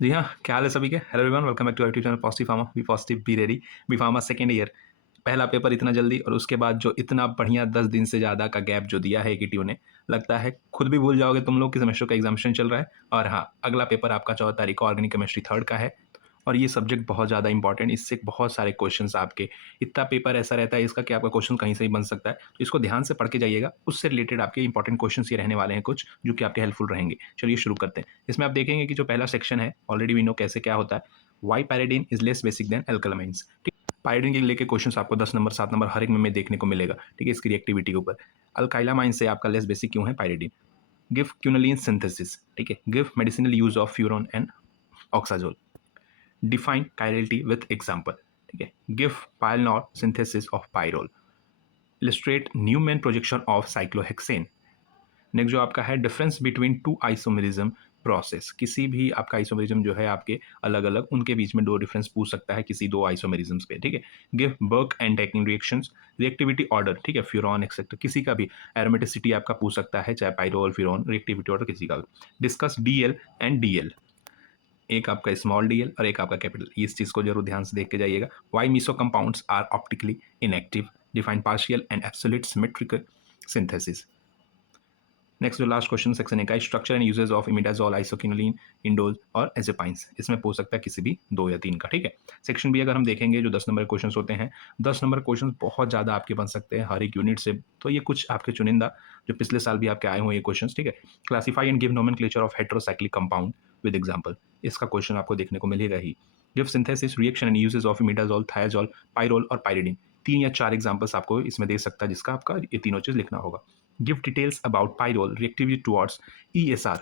जी हाँ, क्या हाल है सभी के? Hello everyone, welcome back to our YouTube channel positive pharma, be positive be ready. B pharma second year, पहला पेपर इतना जल्दी और उसके बाद जो इतना बढ़िया 10 दिन से ज़्यादा का गैप जो दिया है एकेटीयू ने, लगता है खुद भी भूल जाओगे तुम लोग कि सेमेस्टर का एग्जामिनेशन चल रहा है। और हाँ, अगला पेपर आपका 14 तारीख को ऑर्गेनिक केमिस्ट्री थर्ड का है और ये सब्जेक्ट बहुत ज़्यादा इंपॉर्टेंट, इससे बहुत सारे क्वेश्चंस आपके, इतना पेपर ऐसा रहता है इसका कि आपका क्वेश्चन कहीं से भी बन सकता है, तो इसको ध्यान से पढ़ के जाइएगा। उससे रिलेटेड आपके इंपॉर्टेंट क्वेश्चंस ये रहने वाले हैं कुछ, जो कि आपके हेल्पफुल रहेंगे। चलिए शुरू करते हैं। इसमें आप देखेंगे कि जो पहला सेक्शन है, ऑलरेडी वी नो कैसे क्या होता है। Why pyridine is less basic than alkylamines. Pyridine के लेके क्वेश्चंस आपको 10 नंबर 7 नंबर हर एक में देखने को मिलेगा, ठीक है, इसकी रिएक्टिविटी के ऊपर। अल्काइलामाइन से आपका लेस बेसिक क्यों है पायरीडीन। गिव क्यूनोलिन सिंथेसिस, ठीक है, give medicinal use of furan and oxazole. Define chirality with example, ठीक है, give Paal Knorr synthesis of pyrrole. Illustrate Newman projection of cyclohexane. Next जो आपका है difference between two isomerism process, किसी भी आपका आइसोमेरिज्म जो है आपके अलग अलग, उनके बीच में दो डिफरेंस पूछ सकता है किसी दो आइसोमेरिज्म्स पे, ठीक है। Give Birch and technique reactions, reactivity order, ठीक है, फ्यूरॉन एक्सेट्रा, किसी का भी एरोमेटिसिटी आपका पूछ सकता है, चाहे पाइरोल फ्यूरॉन, रिएक्टिविटी ऑर्डर किसी का भी। डिस्कस डीएल एंड डीएल, एक आपका स्मॉल डीएल और एक आपका कैपिटल, इस चीज़ को जरूर ध्यान से देख के जाइएगा। Why meso compounds are optically inactive. Define partial and absolute symmetric synthesis. Next जो लास्ट क्वेश्चन सेक्शन का, structure and uses of imidazole, isoquinoline, indoles और एजेपाइंस, इसमें पूछ सकता है किसी भी 2 या 3 का, ठीक है। सेक्शन बी अगर हम देखेंगे जो 10 नंबर क्वेश्चन होते हैं, 10 नंबर क्वेश्चन बहुत ज़्यादा आपके बन सकते हैं हर एक यूनिट से, तो ये कुछ आपके चुनिंदा जो पिछले साल भी आपके आए हुए ये क्वेश्चन, ठीक है। Classify and give nomenclature of heterocyclic compound with example, इसका क्वेश्चन आपको देखने को मिलेगा ही। Give synthesis, reaction and uses of imidazole, thiazole, pyrrole और पायरिडीन, 3 या 4 एग्जाम्पल्स आपको इसमें दे सकता है, जिसका आपका ये तीनों चीज़ लिखना होगा। Give details about pyrrole reactivity towards ESR,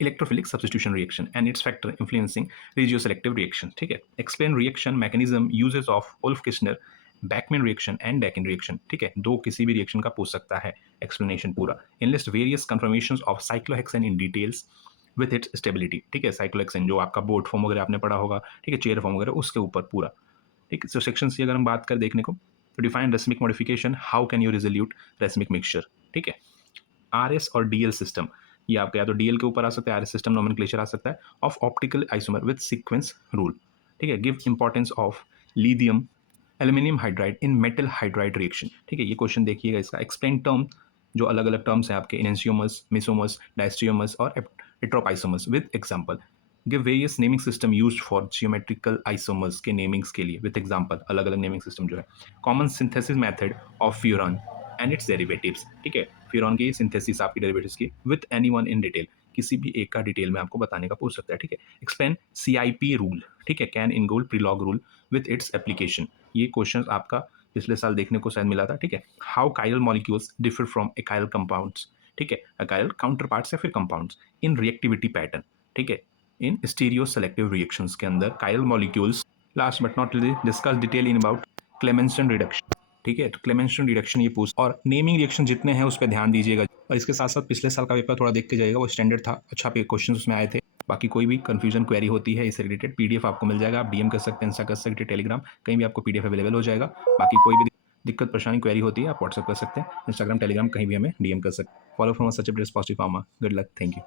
electrophilic substitution reaction, and its factor influencing regioselective reaction, ठीक है। Explain reaction mechanism, uses of Wolff-Kishner, Bachmann reaction and Dakin reaction, ठीक है, दो किसी भी रिएक्शन का पूछ सकता है explanation पूरा। Enlist various conformations of cyclohexane in details with its stability, ठीक है, cyclohexane जो आपका बोर्ड फॉर्म वगैरह आपने पढ़ा होगा, ठीक है, चेयर फॉर्म वगैरह उसके ऊपर पूरा, ठीक है। तो सेक्शन सी अगर हम बात कर देखने को, तो define racemic modification, how can you resolute racemic mixture, ठीक है। आरएस और डीएल सिस्टम, ये आपका या तो डीएल के ऊपर आ सकता है, आरएस सिस्टम नोमेनक्लेचर आ सकता है, of optical isomer with sequence rule, ठीक है। Give importance of lithium aluminium hydride in metal hydride reaction, ठीक है, ये क्वेश्चन देखिएगा इसका। एक्सप्लेन टर्म, जो अलग अलग टर्म्स हैं आपके, इनेंशियोमस, मेसोमस, डायस्ट्रियोमस और atropisomers with example. Give various naming system used for geometrical isomers के नेमिंग्स के लिए विद एग्जांपल, अलग अलग नेमिंग सिस्टम जो है। Common synthesis method of furan and it's derivatives, ठीक है, फ्यूरॉन की सिंथेसिस आपकी डेरिवेटिव्स की विद एनीवन इन डिटेल, किसी भी एक का डिटेल में आपको बताने का पूछ सकता है, ठीक है। एक्सप्लेन सीआईपी रूल, ठीक है, Cahn Ingold Prelog rule with its application, ये क्वेश्चन आपका पिछले साल देखने को शायद मिला था, ठीक है। How chiral molecules differ from achiral compounds, ठीक है, एकाइल काउंटर पार्ट्स या फिर कंपाउंड्स इन रिएक्टिविटी पैटर्न, ठीक है, इन स्टीरियो सेलेक्टिव रिएक्शंस के अंदर chiral molecules. Last but not least, discuss detail in about Clemmensen reduction, ठीक है, तो क्लेमेंसन रिडक्शन ये पूछ, और नेमिंग रिएक्शन जितने हैं उस पर ध्यान दीजिएगा। और इसके साथ साथ पिछले साल का पेपर थोड़ा देख के जाइएगा, वो स्टैंडर्ड था, अच्छा पे क्वेश्चन उसमें आए थे। बाकी कोई भी कंफ्यूजन क्वेरी होती है इससे रिलेटेड, पीडीएफ आपको मिल जाएगा, आप डीएम कर सकते हैं, इंस्टा कर सकते हैं, टेलीग्राम कहीं भी आपको पीडीएफ अवेलेबल हो जाएगा। बाकी कोई भी दिक्कत परेशानी क्वेरी होती है आप व्हाट्सएप कर सकते हैं, इंस्टाग्राम टेलीग्राम कहीं भी हमें डीएम कर सकते हैं। Follow from such A positive pharma, good luck, thank you.